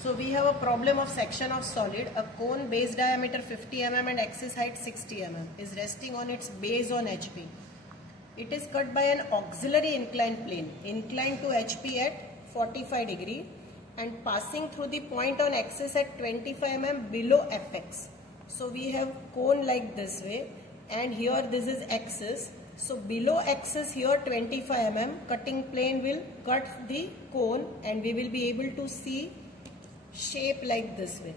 So we have a problem of section of solid. A cone base diameter 50 mm and axis height 60 mm is resting on its base on HP. It is cut by an auxiliary inclined plane inclined to HP at 45 degree and passing through the point on axis at 25 mm below apex. So we have cone like this way, and here this is axis. So below axis here 25 mm cutting plane will cut the cone, and we will be able to see shape like this way.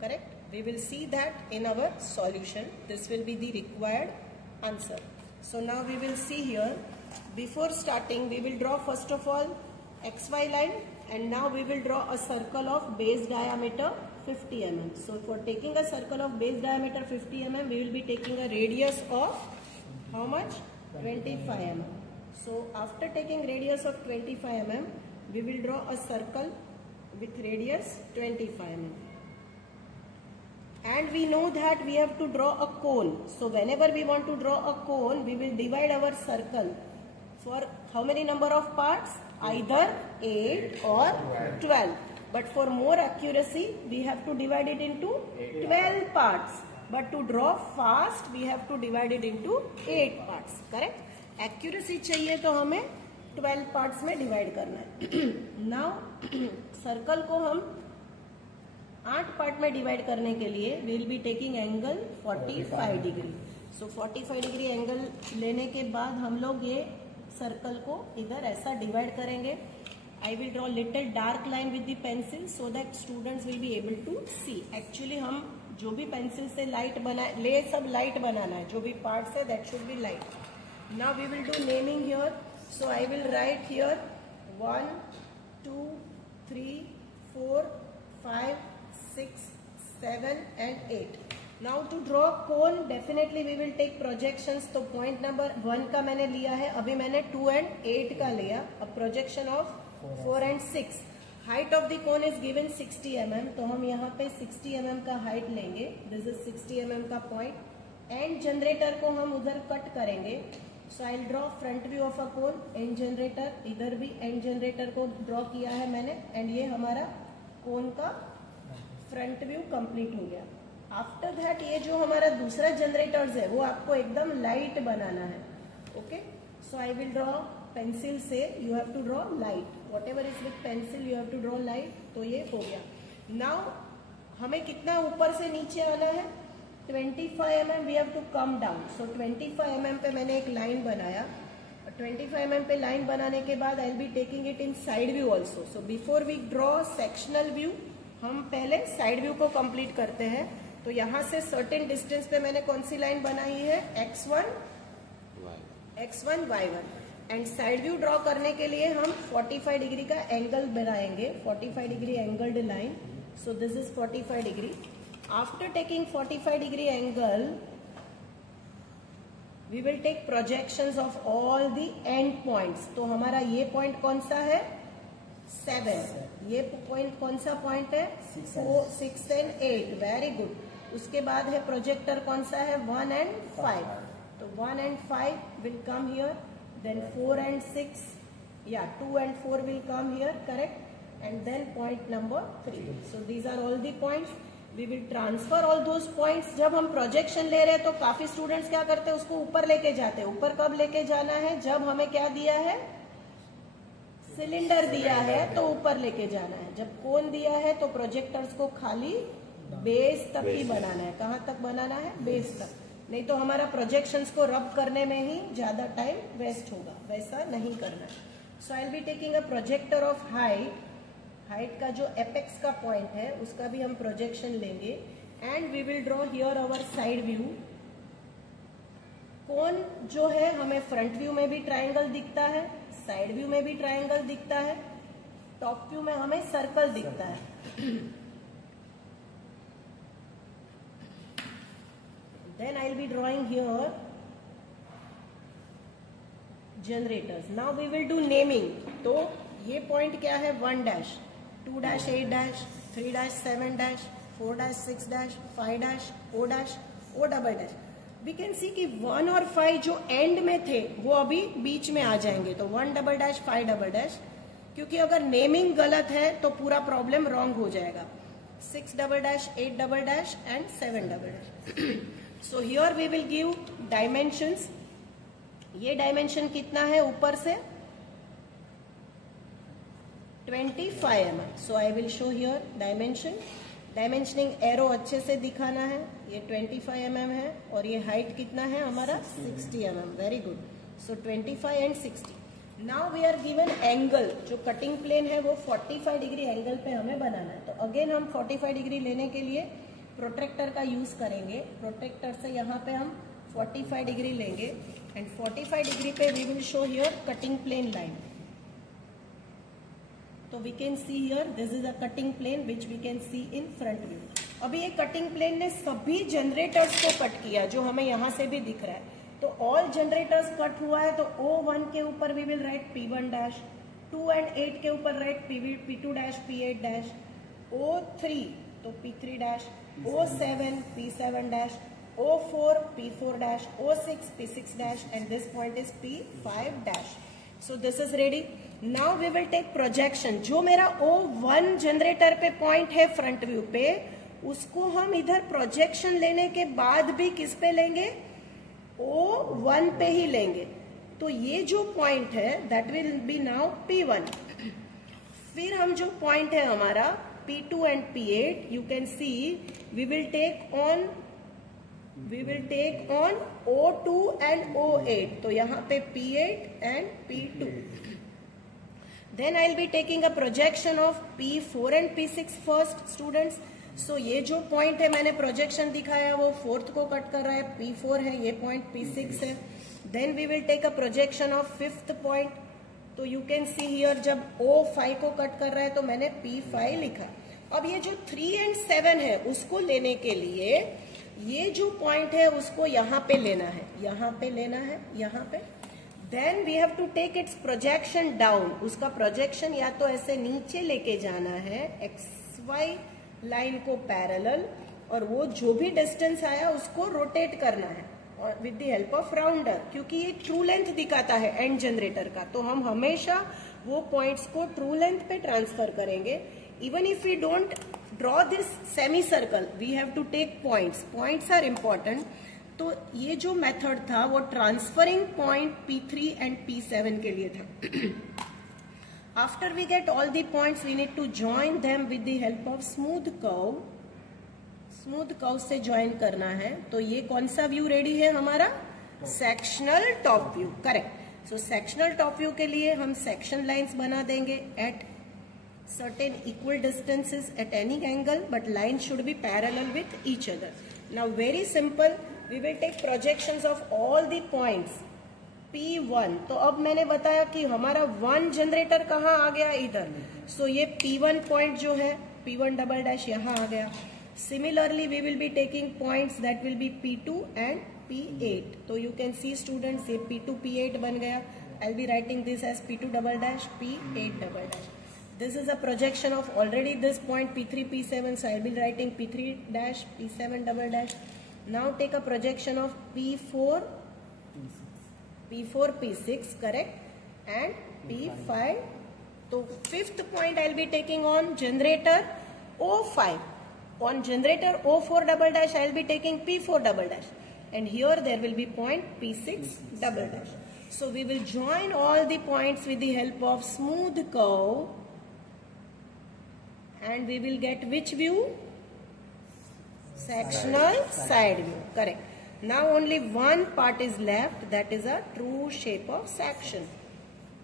Correct? We will see that in our solution. This will be the required answer. So now we will see here. Before starting, we will draw first of all XY line, and now we will draw a circle of base diameter 50 mm. So for taking a circle of base diameter 50 mm, we will be taking a radius of how much? 25 mm. So after taking radius of 25 mm, we will draw a circle with radius 25 mm. And we know that we have to draw a cone. So whenever we want to draw a cone, we will divide our circle for how many number of parts? Either 8 or 12. But for more accuracy, we have to divide it into 12 parts. But to draw fast, we have to divide it into 8 parts. Correct? Accuracy चाहिए तो हमें 12 parts में divide करना है. Now circle को हम 8 part में divide करने के लिए we will be taking angle 45 degree. So 45 degree angle लेने के बाद हम लोग ये सर्कल को इधर ऐसा डिवाइड करेंगे. I will draw little dark line with the pencil so that students will be able to see. Actually हम जो भी पेंसिल से लाइट बना ले सब लाइट बनाना है. जो भी पार्ट्स है that should be light. Now we will do naming here. So I will write here 1, 2, 3, 4, 5, 6, 7 and 8. Now to draw cone, definitely we will take projections. तो point number 1 का मैंने लिया है, अभी मैंने 2 and 8 का लिया. A projection of 4 and 6. Height of the cone is given 60 mm. तो हम यहाँ पे 60 mm का height लेंगे. This is 60 mm का point. End generator को हम उधर कट करेंगे. So I'll draw front view of a cone. End generator, इधर भी end generator को draw किया है मैंने. And ये हमारा cone का फ्रंट व्यू कंप्लीट हो गया. आफ्टर दैट ये जो हमारा दूसरा जनरेटर्स है वो आपको एकदम लाइट बनाना है. Okay, so I will draw pencil से. You have to draw light. Whatever is with pencil you have to draw light. तो ये हो गया. नाउ हमें कितना ऊपर से नीचे आना है? 25 mm we have to come down. So 25 mm पे मैंने एक लाइन बनाया. 25 mm पे लाइन बनाने के बाद I will be taking it in side view also. So before we draw sectional view, हम पहले साइड व्यू को कंप्लीट करते हैं. तो यहाँ से सर्टेन डिस्टेंस पे मैंने कौन सी लाइन बनाई है? x1, y1. And side view draw करने के लिए हम 45 डिग्री का एंगल बनाएंगे. 45 degree angled line. So this is 45 degree. After taking 45 degree angle, we will take projections of all the end points. तो हमारा ये पॉइंट कौन सा है? 7. ये पॉइंट कौन सा पॉइंट है? 4, 6 and 8. Very good. उसके बाद है प्रोजेक्टर कौन सा है? 1 and 5. तो 1 and 5 will come here. Then 4 and 6, या 2 and 4 will come here. Correct. And then point number 3. So these are all the points. We will transfer all those points. जब हम प्रोजेक्शन ले रहे हैं तो काफी स्टूडेंट्स क्या करते हैं? उसको ऊपर लेके जाते हैं. ऊपर कब लेके जाना है? जब हमें क्या दिया है? सिलेंडर दिया है तो ऊपर लेके जाना है. जब कोन दिया है तो प्रोजेक्टर्स को खाली बेस तक ही बनाना है. कहाँ तक बनाना है? बेस तक. नहीं तो हमारा प्रोजेक्शंस को रब करने में ही ज्यादा टाइम वेस्ट होगा. वैसा नहीं करना है. So I will be taking a projector of height. Height का जो एपेक्स का पॉइंट है उसका भी हम प्रोजेक्शन लेंगे. And we will draw here our side view. Cone जो है हमें फ्रंट व्यू में भी ट्राइंगल दिखता है, साइड व्यू में भी ट्राइंगल दिखता है, टॉप व्यू में हमें सर्कल दिखता है. Then I will be drawing here generators. Now we will do naming. तो ये पॉइंट क्या है? 1 dash, 2 dash, 8 dash, 3 dash, 7 dash, 4 dash, 6 dash, 5 dash, O dash, O double dash. We can see कि 1 और 5 जो एंड में थे वो अभी बीच में आ जाएंगे. तो 1 डबल डैश, 5 डबल डैश. क्योंकि अगर नेमिंग गलत है तो पूरा प्रॉब्लम रॉन्ग हो जाएगा. 6 double dash, 8 double dash and 7 double dash. So here we will give dimensions. ये डायमेंशन कितना है ऊपर से 25 mm. So I will show here dimension. Dimensioning arrow अच्छे से दिखाना है. ये 25 mm है और ये हाइट कितना है हमारा 60 mm. Very good. So 25 and 60. Now we are given angle. जो कटिंग प्लेन है वो 45 डिग्री एंगल पे हमें बनाना है. तो अगेन हम 45 डिग्री लेने के लिए प्रोट्रैक्टर का यूज करेंगे. प्रोट्रैक्टर से यहाँ पे हम 45 डिग्री लेंगे एंड 45 डिग्री पे we will show here cutting plane line. तो we can see here this is a cutting plane which we can see in front view. अभी ये कटिंग प्लेन ने सभी जनरेटर्स को कट किया जो हमें यहाँ से भी दिख रहा है. तो ऑल जनरेटर्स कट हुआ है. तो O1 के ऊपर we will write P1 dash, 2 and 8 के ऊपर right P2 dash, P8 dash, O3 तो P3 dash, O7 P7 dash, O4 P4 dash, O6 P6 dash and this point is P5 dash. So this is ready. Now we will take projection. जो मेरा O1 generator पे point है front view पे, उसको हम इधर projection लेने के बाद भी किस पे लेंगे O1 पे ही लेंगे. तो ये जो पॉइंट है that will be now P1. फिर हम जो पॉइंट है हमारा P2 and P8 you can see we will take on O2 and O8. तो यहाँ पे P8 and P2. Then I'll be taking a projection of P4 and P6 first, students. So ये जो पॉइंट है मैंने projection दिखाया वो fourth को कट कर रहा है. P4 है, ये पॉइंट P6 है. Then we will take a projection of fifth point. तो you can see here जब O5 को कट कर रहा है तो मैंने P5 लिखा. अब ये जो 3 एंड 7 है उसको लेने के लिए ये जो पॉइंट है उसको यहाँ पे लेना है, यहाँ पे लेना है, यहाँ पे. Then we have to take its projection down. उसका प्रोजेक्शन या तो ऐसे नीचे लेके जाना है XY लाइन को पैरेलल, और वो जो भी डिस्टेंस आया उसको रोटेट करना है और with the help of rounder. क्योंकि ये ट्रू लेंथ दिखाता है एंड जनरेटर का, तो हम हमेशा वो पॉइंट्स को ट्रू लेंथ पे ट्रांसफर करेंगे. Even if we don't draw this semi circle we have to take points. Points are important. तो ये जो मेथड था वो transferring point P3 and P7 के लिए था. After we get all the points we need to join them with the help of smooth curve. Smooth curve से join करना है. तो ये कौन सा व्यू रेडी है हमारा सेक्शनल टॉप व्यू. करेक्ट. सो सेक्शनल टॉप व्यू के लिए हम सेक्शन लाइंस बना देंगे eight certain equal distances at any angle, but lines should be parallel with each other. Now very simple, we will take projections of all the points P1. तो अब मैंने बताया कि हमारा 1 जनरेटर कहाँ आ गया इधर. सो ये P1 पॉइंट जो है P1 डबल डैश यहाँ आ गया. Similarly we will be taking points that will be P2 and P8. तो you can see students ये P2 P8 बन गया. I'll be writing this as P2 double dash P8 double dash. This is a projection of already this point P3 P7, so I will be writing P3 dash P7 double dash. Now take a projection of P4 P6, correct, and P5. So fifth point I will be taking on generator O5. On generator O4 double dash I will be taking P4 double dash, and here there will be point P6 double dash. So we will join all the points with the help of smooth curve. And we will get which view? Sectional side view. Correct. Now only one part is left, that is a true shape of section.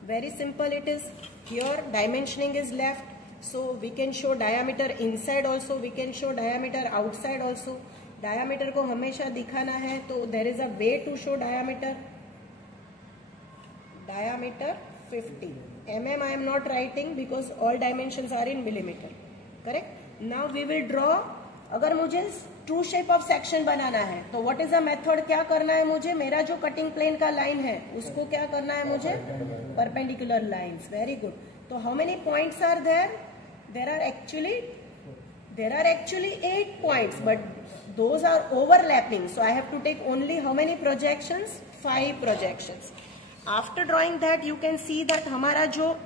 Very simple it is. Here dimensioning is left. So we can show diameter inside also, we can show diameter outside also. Diameter को हमेशा दिखाना है, तो there is a way to show diameter. Diameter 50 mm I am not writing because all dimensions are in millimeter. Correct. Now we will draw. अगर मुझे true shape of section बनाना है तो व्हाट इज द मेथड. क्या करना है मुझे, मेरा जो कटिंग प्लेन का लाइन है उसको क्या करना है मुझे, परपेंडिकुलर लाइंस. Very good. तो how many points are there. There are actually 8 points, but those are overlapping, so I have to take only how many projections, 5 projections. After drawing that you can see that हमारा जो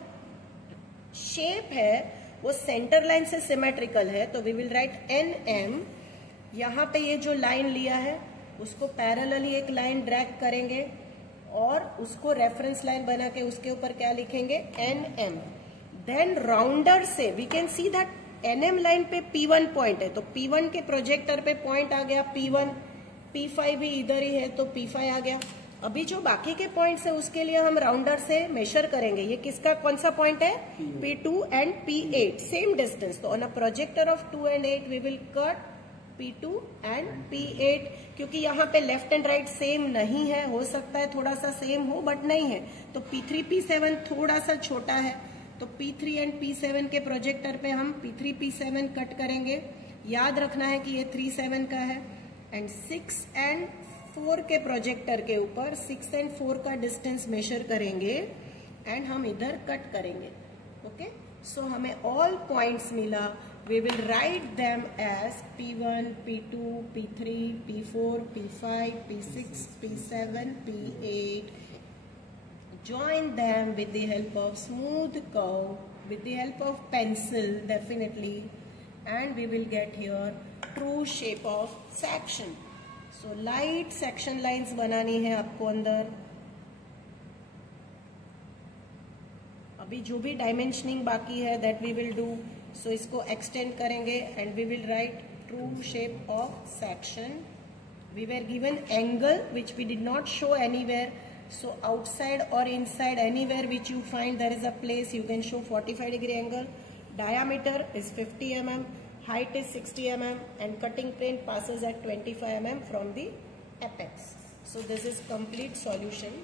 shape है वो centre line से symmetrical है, तो we will right NM। यहाँ पे ये जो लाइन लिया है उसको पैरेलली एक लाइन ड्रैग करेंगे और उसको रेफरेंस लाइन बना के उसके ऊपर क्या लिखेंगे, NM। देन राउंडर से we can see that NM line पे P1 पॉइंट है, तो P1 के प्रोजेक्टर पे पॉइंट आ गया P1, P5 भी इधर ही है तो P5 आ गया। अभी जो बाकी के पॉइंट्स है उसके लिए हम राउंडर से मेजर करेंगे। ये किसका कौन सा पॉइंट है, P2 and P8, same distance. तो on a projector of 2 and 8 we will cut P2 and P8। क्योंकि यहाँ पे लेफ्ट एंड राइट सेम नहीं है, हो सकता है थोड़ा सा सेम हो बट नहीं है, तो P3 P7 थोड़ा सा छोटा है, तो P3 एंड P7 के प्रोजेक्टर पे हम P3 P7 कट करेंगे। याद रखना है कि ये 3 7 का है। एंड 6 and 4 के प्रोजेक्टर के ऊपर 6 and 4 का डिस्टेंस मेजर करेंगे एंड हम इधर कट करेंगे। ओके, सो हमें ऑल पॉइंट्स मिला। We will write them as P1, P2, P3, P4, P5, P6, P7, P8. Join them with the help of smooth curve, with the help of pencil definitely, and we will get here true shape of section. So light section lines बनानी है आपको अंदर। अभी जो भी dimensioning बाकी है that we will do, so इसको extend करेंगे and we will write true shape of section. We were given angle which we did not show anywhere. So outside or inside anywhere which you find there is a place you can show 45-degree angle. Diameter is 50 mm, height is 60 mm, and cutting plane passes at 25 mm from the apex. So this is complete solution.